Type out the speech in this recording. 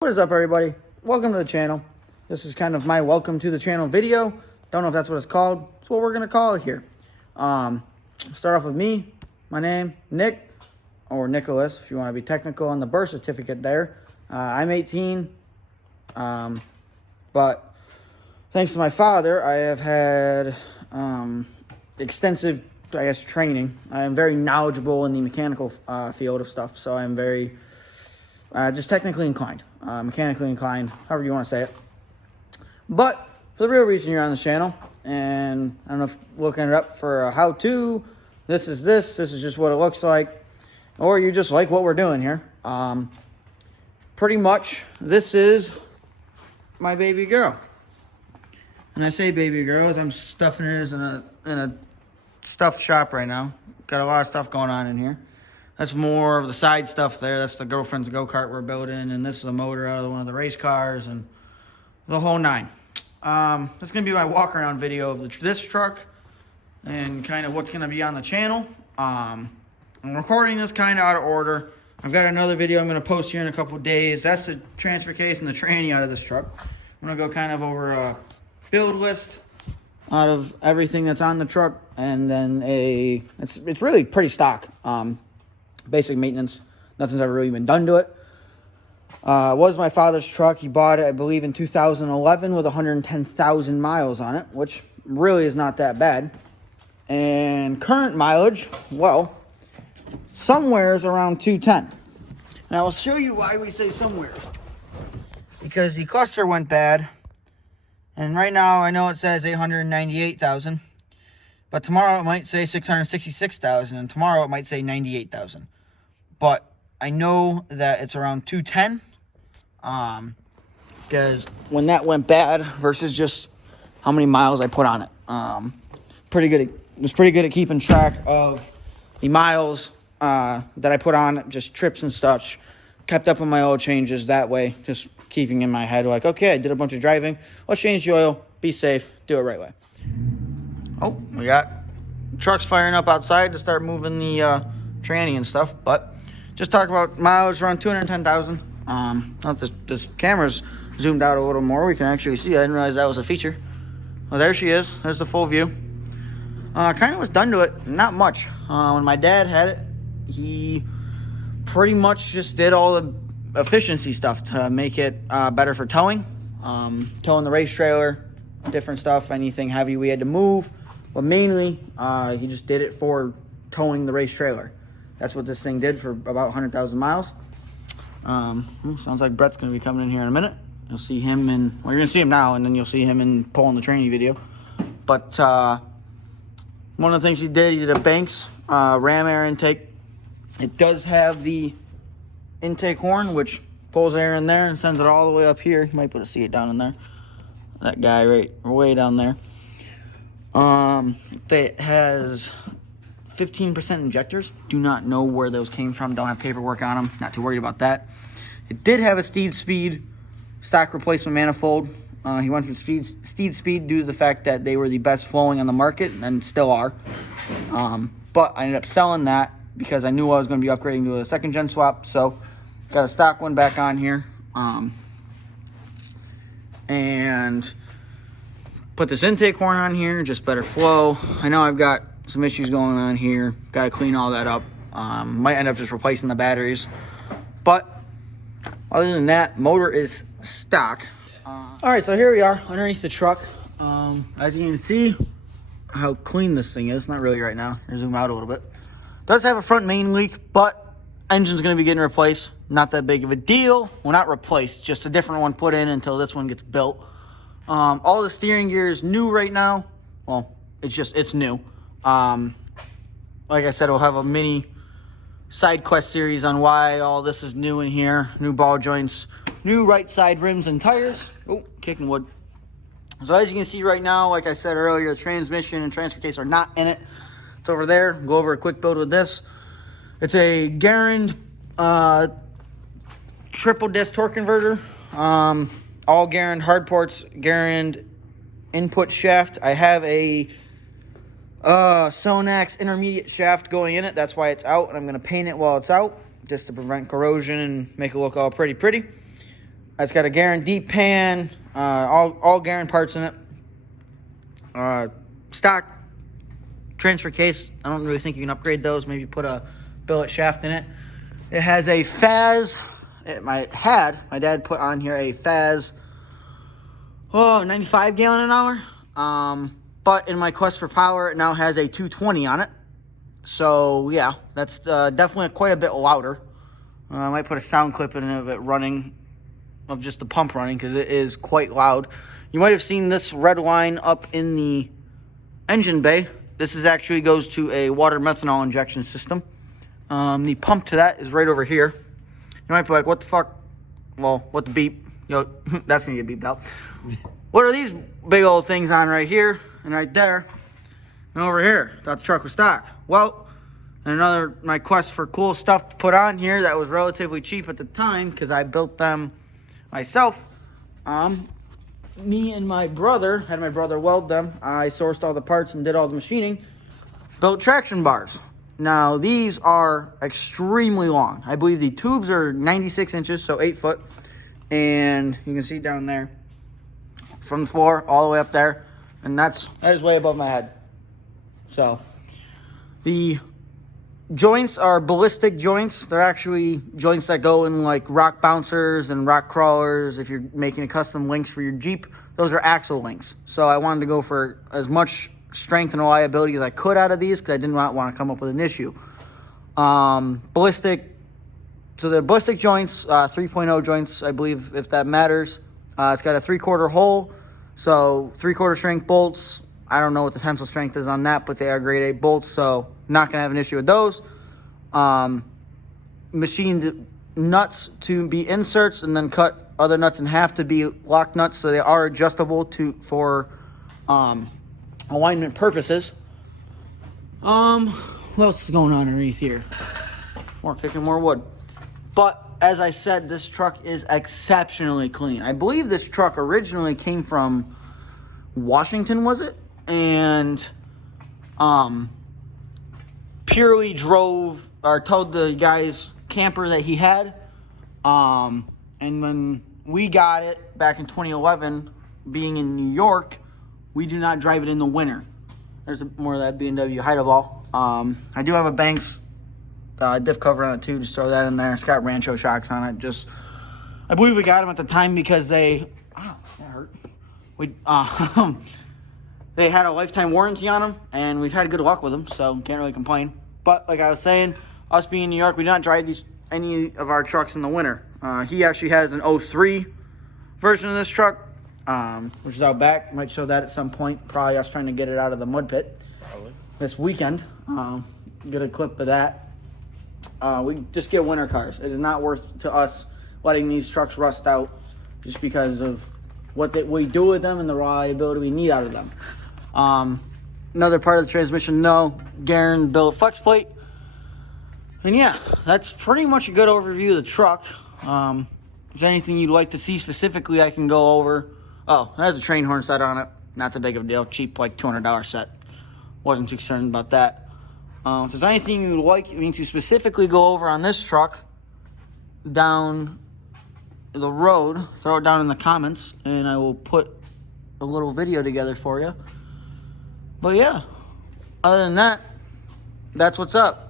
What is up, everybody? Welcome to the channel. This is kind of my welcome to the channel video. Don't know if that's what it's called. It's what we're going to call it here. Start off with me. My name, Nick, or Nicholas, if you want to be technical on the birth certificate there. I'm 18, but thanks to my father, I have had extensive, training. I am very knowledgeable in the mechanical field of stuff, so I'm very just technically inclined, mechanically inclined, however you want to say it. But for the real reason you're on this channel, and I don't know if looking it up for a how-to, this is just what it looks like, or you just like what we're doing here. Pretty much, this is my baby girl. And I say baby girl as I'm stuffing it in a stuffed shop right now. Got a lot of stuff going on in here. That's more of the side stuff there. That's the girlfriend's go-kart we're building. And this is a motor out of one of the race cars and the whole nine. That's going to be my walk-around video of this truck and kind of what's going to be on the channel. I'm recording this kind of out of order. I've got another video I'm going to post here in a couple of days. That's the transfer case and the tranny out of this truck. I'm going to go kind of over a build list out of everything that's on the truck. And then it's really pretty stock. Basic maintenance. Nothing's ever really been done to it. It was my father's truck. He bought it, I believe, in 2011 with 110,000 miles on it, which really is not that bad. And current mileage, well, somewhere is around 210. And I will show you why we say somewhere. Because the cluster went bad. And right now, I know it says 898,000. But tomorrow it might say 666,000. And tomorrow it might say 98,000. But I know that it's around 210. Because when that went bad versus just how many miles I put on it. It was pretty good at keeping track of the miles that I put on it, just trips and such. Kept up on my oil changes that way, just keeping in my head like, okay, I did a bunch of driving. Let's change the oil, be safe, do it right way. Oh, we got trucks firing up outside to start moving the tranny and stuff, but just talked about mileage around 210,000. This camera's zoomed out a little more. We can actually see. I didn't realize that was a feature. Well, there she is. There's the full view. Kind of was done to it. Not much. When my dad had it, he pretty much just did all the efficiency stuff to make it better for towing. Towing the race trailer, different stuff, anything heavy we had to move. But mainly, he just did it for towing the race trailer. That's what this thing did for about 100,000 miles. Sounds like Brett's going to be coming in here in a minute. You'll see him in... Well, you're going to see him now, and then you'll see him in pulling the tranny video. But one of the things he did a Banks ram air intake. It does have the intake horn, which pulls air in there and sends it all the way up here. You might be able to see it down in there. That guy right way down there. It has 15% injectors. Do not know where those came from. Don't have paperwork on them. Not too worried about that. It did have a Steed Speed stock replacement manifold. He went from Steed Speed due to the fact that they were the best flowing on the market and still are. But I ended up selling that because I knew I was going to be upgrading to a second gen swap. So got a stock one back on here. And put this intake horn on here, just better flow. I know I've got some issues going on here. Got to clean all that up. Might end up just replacing the batteries. But other than that, motor is stock. All right, so here we are underneath the truck. As you can see, how clean this thing is. Not really right now. Zoom out a little bit. Does have a front main leak, but engine's going to be getting replaced. Not that big of a deal. Well, not replaced, just a different one put in until this one gets built. All the steering gear is new right now. Well, it's new. Like I said, we'll have a mini side quest series on why all this is new in here. New ball joints, new right side rims and tires. Oh, kicking wood. So as you can see right now, like I said earlier, the transmission and transfer case are not in it. It's over there. Go over a quick build with this. It's a Garand triple disc torque converter. All Garand hard ports, Garand input shaft. I have a Sonax intermediate shaft going in it. That's why it's out, and I'm going to paint it while it's out just to prevent corrosion and make it look all pretty. It's got a guaranteed pan, all guaranteed parts in it. Stock transfer case. I don't really think you can upgrade those. Maybe put a billet shaft in it. It has a FAS. My dad put on here a FAS 95 gallon an hour. But in my quest for power, it now has a 220 on it. So yeah, that's definitely quite a bit louder. I might put a sound clip in of it running, of just the pump running, because it is quite loud. You might have seen this red line up in the engine bay. This is actually goes to a water methanol injection system. The pump to that is right over here. You might be like, what the fuck? Well, what the beep? That's going to get beeped out. What are these big old things on right here and right there and over here? Thought the truck was stock. Well, and my quest for cool stuff to put on here that was relatively cheap at the time, because I built them myself. Me and my brother, had my brother weld them. I sourced all the parts and did all the machining. Built traction bars. Now, these are extremely long. I believe the tubes are 96 inches, so 8 foot. And you can see down there, from the floor all the way up there. And that is way above my head. So, the joints are ballistic joints. They're actually joints that go in like rock bouncers and rock crawlers. If you're making a custom links for your Jeep, those are axle links. So I wanted to go for as much strength and reliability as I could out of these, because I did not want to come up with an issue. Ballistic, so the ballistic joints, 3.0 joints, I believe, if that matters. It's got a 3/4 hole, so 3/4 strength bolts. I don't know what the tensile strength is on that, but they are grade A bolts, so not going to have an issue with those. Machined nuts to be inserts, and then cut other nuts in half to be lock nuts, so they are adjustable for alignment purposes. What else is going on underneath here? More kicking, more wood. But as I said, this truck is exceptionally clean. I believe this truck originally came from Washington, was it? And purely drove or towed the guy's camper that he had. And when we got it back in 2011, being in New York, we do not drive it in the winter. There's more of that B&W Hydeball. I do have a Banks diff cover on it too. Just throw that in there. It's got Rancho shocks on it. I believe we got them at the time because that hurt. They had a lifetime warranty on them, and we've had good luck with them, so can't really complain. But like I was saying, us being in New York, we do not drive any of our trucks in the winter. He actually has an 03 version of this truck, which is out back. Might show that at some point. Probably us trying to get it out of the mud pit this weekend. Get a clip of that. We just get winter cars. It is not worth to us letting these trucks rust out just because of what we do with them and the reliability we need out of them. Another part of the transmission, guaranteed billet flex plate. And yeah, that's pretty much a good overview of the truck. If there's anything you'd like to see specifically, I can go over. Oh, it has a train horn set on it. Not that big of a deal. Cheap, like $200 set. Wasn't too concerned about that. If there's anything you'd like me to specifically go over on this truck down the road, throw it down in the comments, and I will put a little video together for you. But yeah, other than that, that's what's up.